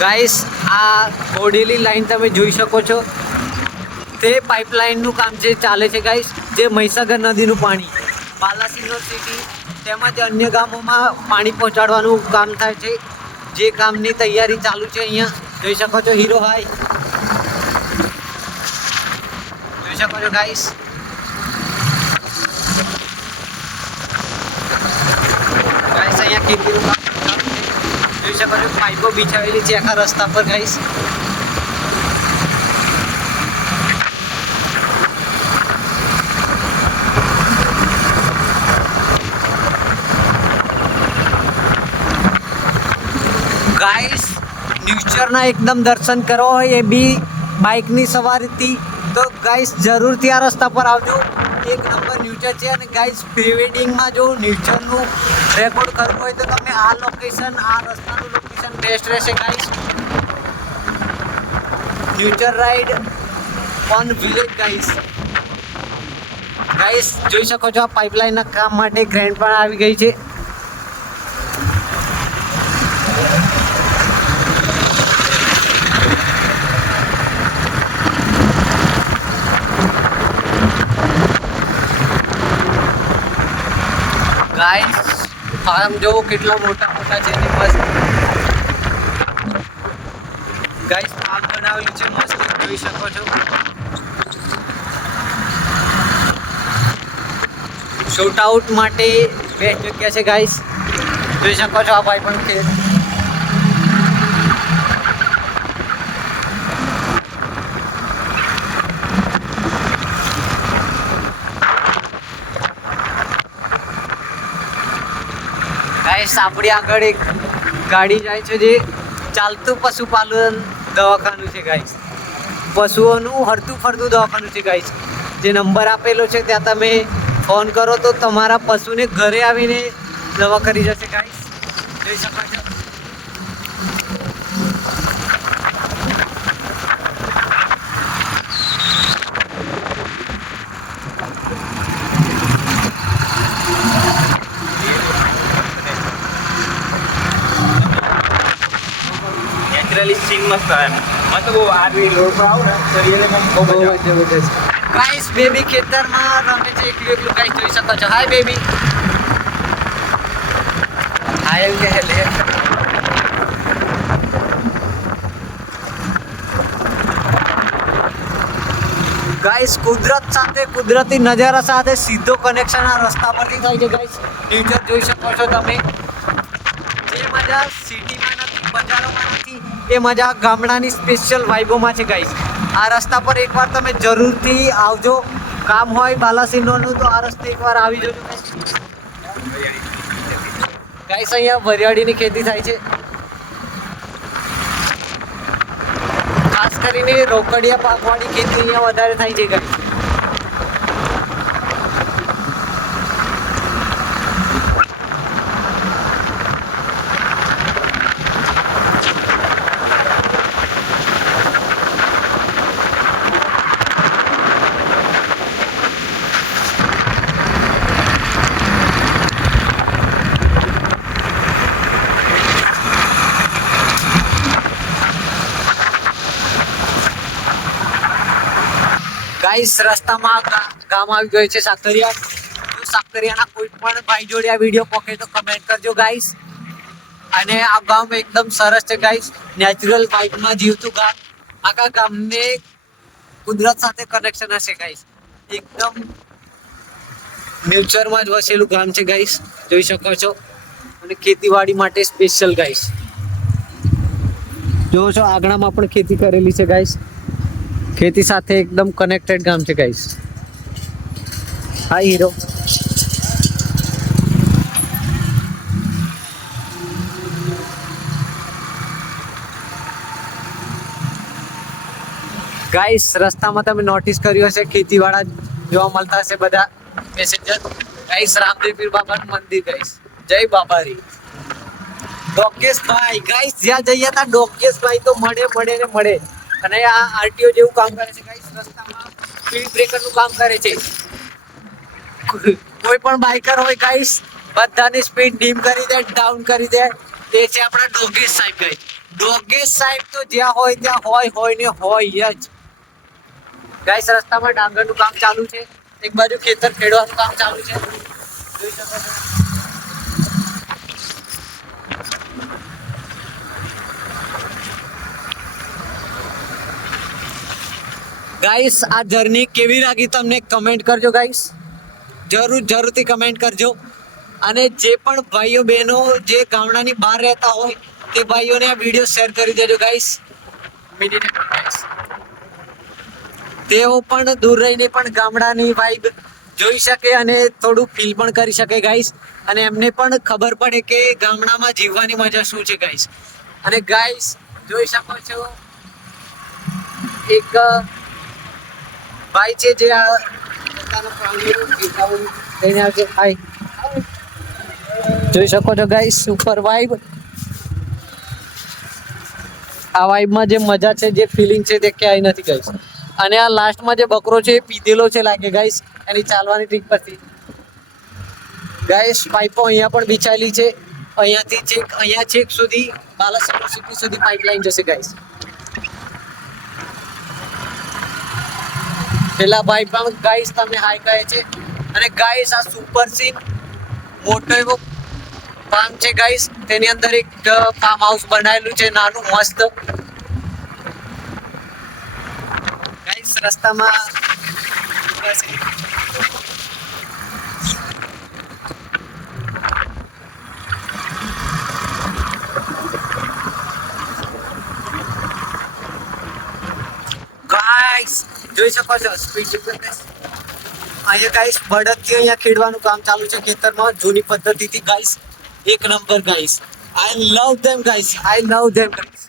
Guys આ ઓડેલી line તમે જોઈ શકો છો. તે પાઇપલાઇનનું કામ જે ચાલે છે ગાઈસ જે મહીસાગર નદીનું પાણી. બાલાસિનોર સિટી તેમજ અન્ય ગામોમાં પાણી પહોંચાડવાનું કામ થાય છે. જે કામની તૈયારી ચાલુ છે અહીંયા. જોઈ શકો છો હીરો હાઈ જોઈ શકો છો ગાઈસ અહીંયા ખેતીનું જોઈ શકો છો, પાઇપો બિછાવેલી છે, આખા રસ્તા પર ગાઈસ ગાઈસ ન્યુચરના એકદમ દર્શન કરો હોય એ બી બાઇકની સવારીથી. તો ગાઈસ જરૂરથી આ રસ્તા પર આવજો. એક નંબર ન્યુચર છે અને ગાઈસ પ્રી વેડિંગમાં જો ન્યુચરનું રેકોર્ડ કરવું હોય તો તમે આ લોકેશન આ રસ્તાનું લોકેશન બેસ્ટ રહેશે guys future ride on village guys guys જોઈ શકો છો આ પાઇપલાઇનના કામ માટે ગ્રેન્ડ પણ આવી ગઈ છે ગાઈસ ફાર્મ જોવો કેટલા મોટા મોટા છે ને મસ્ત. ગાઈસ ફાર્મ બનાવેલું છે મસ્ત, જોઈ શકો છો. શૂટ આઉટ માટે બે જગ્યા છે ગાઈસ જોઈ શકો છો આ ભાઈ પણ છે. ગાઈસ, આપણી આગળ એક ગાડી જાય છે જે ચાલતું પશુપાલન દવાખાનું છે, ગાઈસ. પશુઓનું હરતું ફરતું દવાખાનું છે, ગાઈસ. જે નંબર આપેલો છે, ત્યાં તમે ફોન કરો તો તમારા પશુને ઘરે આવીને દવા કરી જશે, ગાઈસ. જોઈ શકો છો? નેચરલી સીન મસ્ત આવે મસ્ત બહુ આરવી રોડ પર આવું ને તો રિયલી બહુ મજા આવે. ગાઈસ બેબી ખેતરમાં રમે છે એકલું એકલું ગાઈસ જોઈ શકો છો. હાય બેબી હાય કે લે ગાઈસ કુદરત સાથે કુદરતી નજારા સાથે સીધો કનેક્શન આ રસ્તા પરથી થાય છે ગાઈસ નેચર જોઈ શકો છો તમે. જે મજા સિટીમાં નથી બજારોમાં નથી એ મજા ગામડાની સ્પેશિયલ વાઇબોમાં છે ગાઈસ આ રસ્તા પર એકવાર તમે જરૂરથી આવજો. કામ હોય બાલાસિનોરનું તો આ રસ્તે એકવાર આવી જજો ગાઈસ અહીંયા વરિયાળીની ખેતી થાય છે. ખાસ કરીને રોકડિયા પાકવાળી ખેતી અહીંયા વધારે થાય છે ગાઈસ ગાઈસ રસ્તામાં ગામ આવી ગયું છે સાકરિયા. જો સાકરિયાના કોઈ પણ ભાઈ જોડે આ વીડિયો પોકે તો કમેન્ટ કરજો ગાઈસ અને આ ગામ એકદમ સરસ છે ગાઈસ નેચરલ વાઇબમાં જીવતું ગામ. આખા ગામને કુદરત સાથે કનેક્શન હશે ગાઈસ એકદમ નેચરમાં જ વસેલું ગામ છે ગાઈસ જોઈ શકો છો. અને ખેતીવાડી માટે સ્પેશિયલ ગાઈસ જોવો છો, આગળમાં પણ ખેતી કરેલી છે ગાઈસ ખેતી સાથે એકદમ કનેક્ટેડ ગામ છે ગાઈસ હા હીરો ગાઈસ રસ્તામાં તમે નોટિસ કર્યું હશે ખેતીવાળા જોવા મળતા હશે બધા પેસેન્જર ગાઈસ રામદેવપીર બાબાનું મંદિર ગાઈસ જય બાબારી. ડોકેશભાઈ ગાઈસ જ્યાં જઈએ ત્યાં ડોકેશભાઈ તો મળે મળે ને મળે. અને આ આરટીઓ જેવું કામ કરે છે ગાઈસ રસ્તામાં સ્પીડ બ્રેકરનું કામ કરે છે. કોઈ પણ બાઇકર હોય ગાઈસ બધાની સ્પીડ ડીમ કરી દે ડાઉન કરી દે. તે છે આપણા ડોગેશ સાહેબ ગાઈસ ડોગેશ સાહેબ તો જ્યાં હોય, ત્યાં હોય હોય ને હોય જ. ગાઈસ રસ્તામાં ડાંગરનું કામ ચાલુ છે. એક બાજુ ખેતર ખેડવાનું કામ ચાલુ છે. જોઈ શકો છો. ગાઈસ આ જર્ની કેવી લાગી તમને કમેન્ટ કરજો ગાઈસ જરૂર, જરૂરથી કમેન્ટ કરજો. અને જે પણ ભાઈઓ બહેનો જે ગામડાની બહાર રહેતા હોય, તે ભાઈઓને આ વીડિયો શેર કરી દેજો ગાઈસ તેઓ પણ દૂર રહીને પણ ગામડાની વાઇબ જોઈ શકે અને થોડું ફીલ પણ કરી શકે ગાઈસ અને એમને પણ ખબર પડે કે ગામડામાં જીવવાની મજા શું છે ગાઈસ અને ગાઈસ જોઈ શકો છો, એક ભાઈ છે જે આ લઈને આવે હાય જોઈ શકો છો ગાઈસ સુપર વાઇબ આ વાઇબમાં જે મજા છે, જે ફિલિંગ છે તે ક્યાંય નથી ગાઈસ અને આ લાસ્ટમાં જે બકરો છે એ પીધેલો છે લાગે ગાઈસ એની ચાલવાની ટ્રીક પરથી. ગાઈસ પાઇપો અહીંયા પણ બિછાયેલી છે. અહીંયાથી છેક, અહીંયા છેક સુધી બાલાસર સિટી સુધી પાઇપલાઇન જશે ગાઈસ પેલા ભાઈ પણ ગાઈસ તમે હાય કહે છે. અને ગાઈસ આ સુપર સીન મોટો એવો ફાર્મ છે ગાઈસ તેની અંદર એક ફાર્મ હાઉસ બનાવેલું છે, નાનું, મસ્ત. ગાઈસ રસ્તામાં બસ ગાઈસ જોઈ શકો છો સ્પીડ ડિફરન્સ અહીંયા ગાઈસ બળદથી અહીંયા ખેડવાનું કામ ચાલુ છે ખેતરમાં. જૂની પદ્ધતિથી ગાઈસ એક number guys I love them guys I love them guys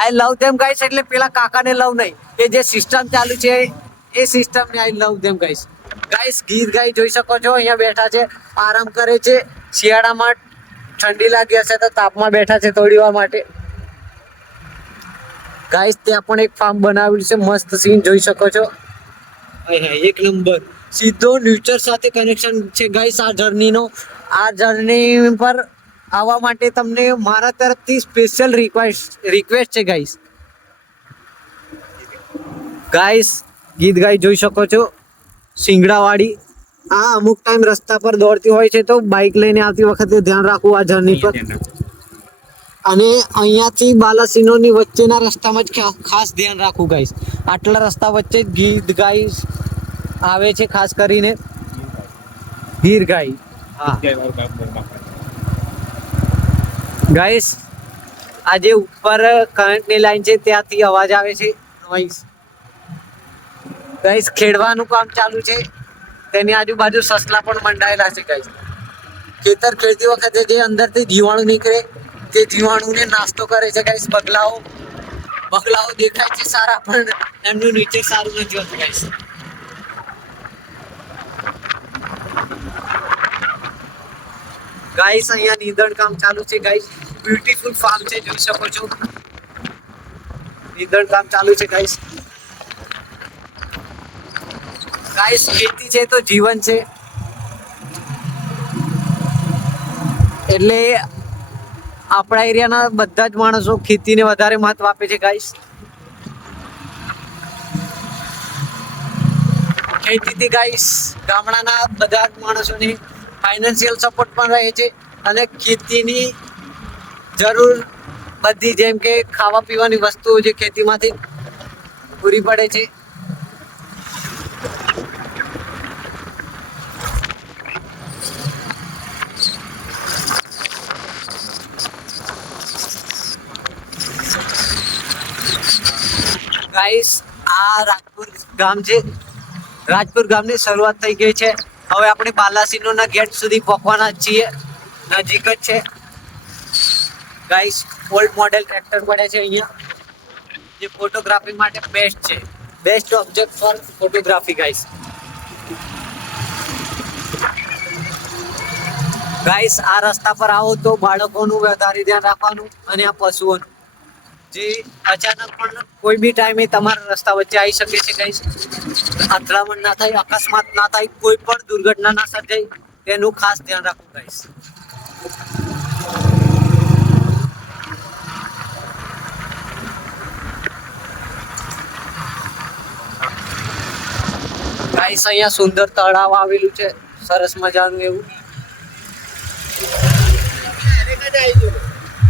I love them guys એટલે પેલા કાકાને લવ નહીં. એ જે સિસ્ટમ ચાલુ છે, એ સિસ્ટમને I love them guys guys Gir ગાય જોઈ શકો છો, અહીંયા બેઠા છે, આરામ કરે છે શિયાળામાં ઠંડી લાગી હશે તો તાપમાં બેઠા છે થોડી વાર માટે. ગાઈસ ત્યાં પણ એક ફાર્મ બનાવેલું છે. મસ્ત સીન જોઈ શકો છો. એક નંબર સીધો નેચર સાથે કનેક્શન છે ગાઈસ આ જર્નીનો આ જર્ની પર આવવા માટે તમને મારા તરફથી સ્પેશિયલ રિક્વેસ્ટ રિક્વેસ્ટ છે ગાઈસ ગાઈસ ગીત ગાઈ જોઈ શકો છો. સિંગડાવાળી આ અમુક ટાઈમ રસ્તા પર દોડતી હોય છે તો બાઇક લઈને આવતી વખતે ધ્યાન રાખવું આ જર્ની પર. અને અહીંયાથી બાલાસિનોની વચ્ચેના રસ્તામાં જ ખાસ ધ્યાન રાખવું ગાઈસ આટલા રસ્તા વચ્ચે જ ગીત ગાઈસ આવે છે ખાસ કરીને. ગીર ગાઈ હા. ગાઈસ આજે ઉપર કરંટની લાઈન છે, ત્યાંથી અવાજ આવે છે. નોઈસ ગાઈસ ખેડવાનું કામ ચાલુ છે. તેની આજુબાજુ સસલા પણ મંડાયેલા છે ગાઈસ ખેતર ખેડતી વખતે જે અંદરથી જીવાણું નીકળે તે જીવાણુને નાસ્તો કરે છે ગાઈસ બગલાઓ બગલાઓ દેખાય છે સારા, પણ એમનું નીચે સારું નથી હોતું ગાઈસ ગાઈસ અહીંયા નીંદણ કામ ચાલુ છે ગાઈસ બ્યુટીફુલ ફાર્મ છે, જોઈ શકો છો. નીંદણ કામ ચાલુ છે ગાઈસ ગાઈસ ખેતી છે તો જીવન છે. એટલે આપણા એરિયાના બધા જ માણસો ખેતીને વધારે મહત્વ આપે છે ગાઈસ ખેતીથી ગાઈસ ગામડાના બધા જ માણસોને ફાઇનાન્શિયલ સપોર્ટ પણ રહે છે અને ખેતીની જરૂર બધી, જેમ કે ખાવા પીવાની વસ્તુઓ જે ખેતીમાંથી પૂરી પડે છે. ગાઈસ, આ રાજપુર ગામ છે રાજપુર ગામની શરૂઆત થઈ ગઈ છે. હવે આપણે બાલાસિનોના ગેટ સુધી પહોંચવાના છીએ. નજીક જ છે. ગાઈસ ઓલ્ડ મોડેલ ટ્રેક્ટર પડે છે અહીંયા. જે ફોટોગ્રાફી માટે બેસ્ટ છે. Best object for photography guys. Guys, આ રસ્તા પર આવો તો બાળકોનું વધારે ધ્યાન રાખવાનું અને આ પશુઓનું. જે અચાનક પણ કોઈ બી ટાઈમે તમારા રસ્તા વચ્ચે આવી શકે છે કઈ. અથડામણ ના થાય, અકસ્માત ના થાય, કોઈ પણ દુર્ઘટના ના સર્જાય, તેનું ખાસ ધ્યાન રાખવું ગાઈસ. ગાઈસ, અહીંયા સુંદર તળાવ આવેલું છે. સરસ મજાનું એવું.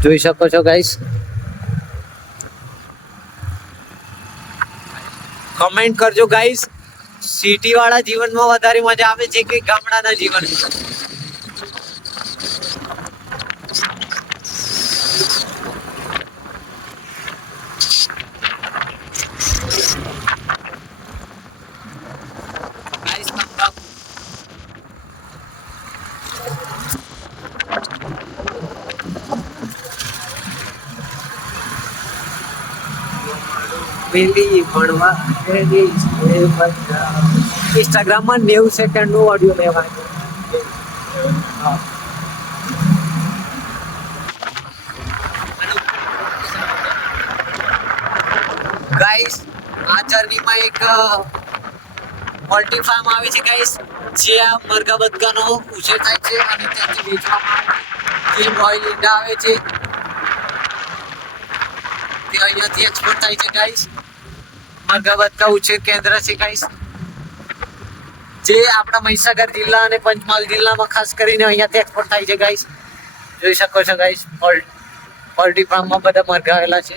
જોઈ શકો છો ગાઈસ? કમેન્ટ કરજો ગાઈસ સિટી વાળા જીવનમાં વધારે મજા આવે છે કે ગામડાના જીવનમાં ગાઈસ તંબાકુ પેલી ભણવા. ઇન્સ્ટાગ્રામમાં નેવું સેકન્ડ નો ઓડિયો લેવાનું હા. ગાઈસ આ જર્નીમાં એક પોલ્ટ્રી ફાર્મ આવે છે ગાઈસ જે આ મરઘા બદકાનો ઉછેર થાય છે અને ત્યાંથી વેચવામાં જે બોઇલ ઈંડા આવે છે, તે અહીંયાથી એક્સપોર્ટ થાય છે ગાઈસ મરઘા બદકા ઉછેર કેન્દ્ર શીખાઈશ જે આપણા મહીસાગર જિલ્લા અને પંચમહાલ જિલ્લામાં ખાસ કરીને અહીંયાથી એક્સપોર્ટ થાય છે ગાઈસ. જોઈ શકો છો ગાઈસ પોલ્ટ્રી ફાર્મમાં બધા મરઘાવેલા છે.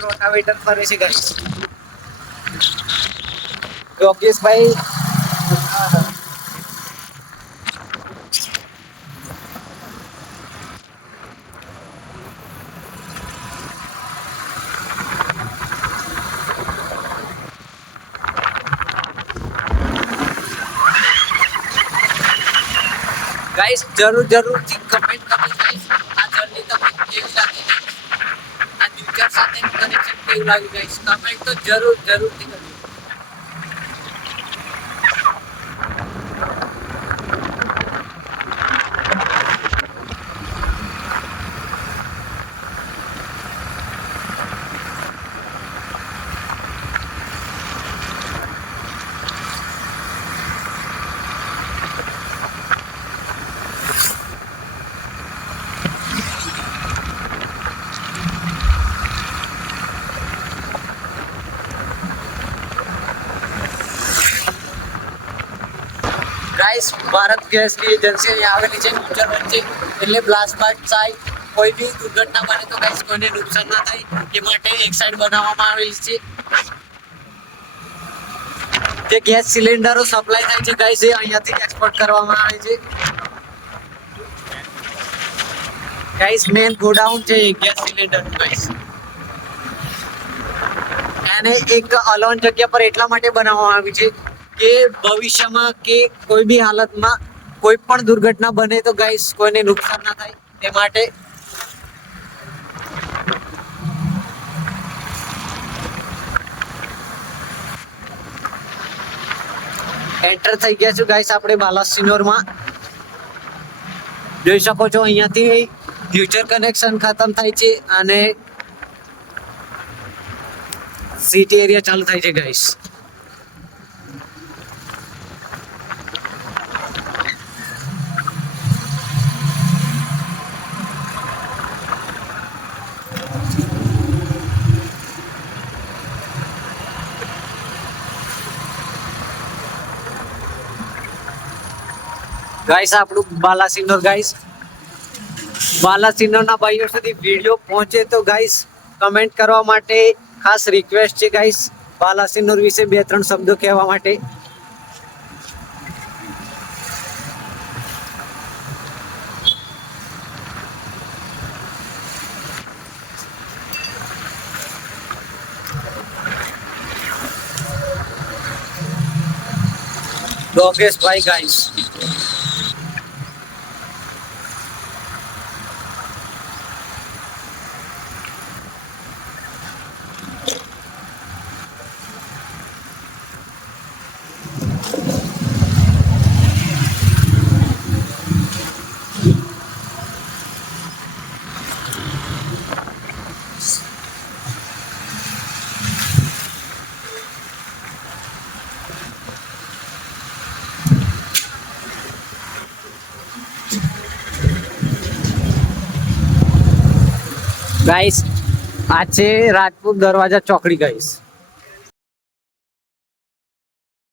રોટાવેટર ફરે છે ગાઈસ. યોગેશભાઈ ગાઈસ જરૂર જરૂરથી કમેન્ટ કરો ગાઈસ આ જર્ની તમને કેવી લાગી આ ન્યુચર સાથે કનેક્શન કેવું લાગ્યું ગાઈસ કમેન્ટ તો જરૂર જરૂરથી કરજો ગાઈસ ભારત ગેસની એજન્સી અહીંયા આવેલી છે ગુજર વચ્ચે. એટલે બ્લાસ્ટ બાદ થાય કોઈ બી દુર્ઘટના બને તો કઈ કોઈને નુકસાન ના થાય. એ માટે એક સાઈડ બનાવવામાં આવેલી છે. જે ગેસ સિલિન્ડરો સપ્લાય થાય છે ગાઈસ એ અહીંયાથી એક્સપોર્ટ કરવામાં આવે છે. ગાઈસ મેન ગોડાઉન છે ગેસ સિલિન્ડર ગાઈસ અને એક અલોન જગ્યા પર એટલા માટે બનાવવામાં આવી છે. કે ભવિષ્યમાં કે કોઈ બી હાલતમાં કોઈ પણ દુર્ઘટના બને તો ગાઈસ કોઈને નુકસાન ના થાય. તે માટે એન્ટર થઈ ગયા છું ગાઈસ આપણે બાલાસિનોરમાં. જોઈ શકો છો અહીંયાથી ફ્યુચર કનેક્શન ખતમ થાય છે અને સિટી એરિયા ચાલુ થાય છે ગાઈસ ગાઈસ આપણું બાલાસિનોર ગાઈસ બાલાસિનોરના ભાઈઓ સુધી વીડિયો પહોંચે તો ગાઈસ કમેન્ટ કરવા માટે ખાસ રિક્વેસ્ટ છે ગાઈસ બાલાસિનોર વિશે બે, ત્રણ શબ્દો કહેવા માટે. યોગેશભાઈ ગાઈસ ગાઈસ આ છે રાજપૂત દરવાજા ચોકડી ગાઈસ.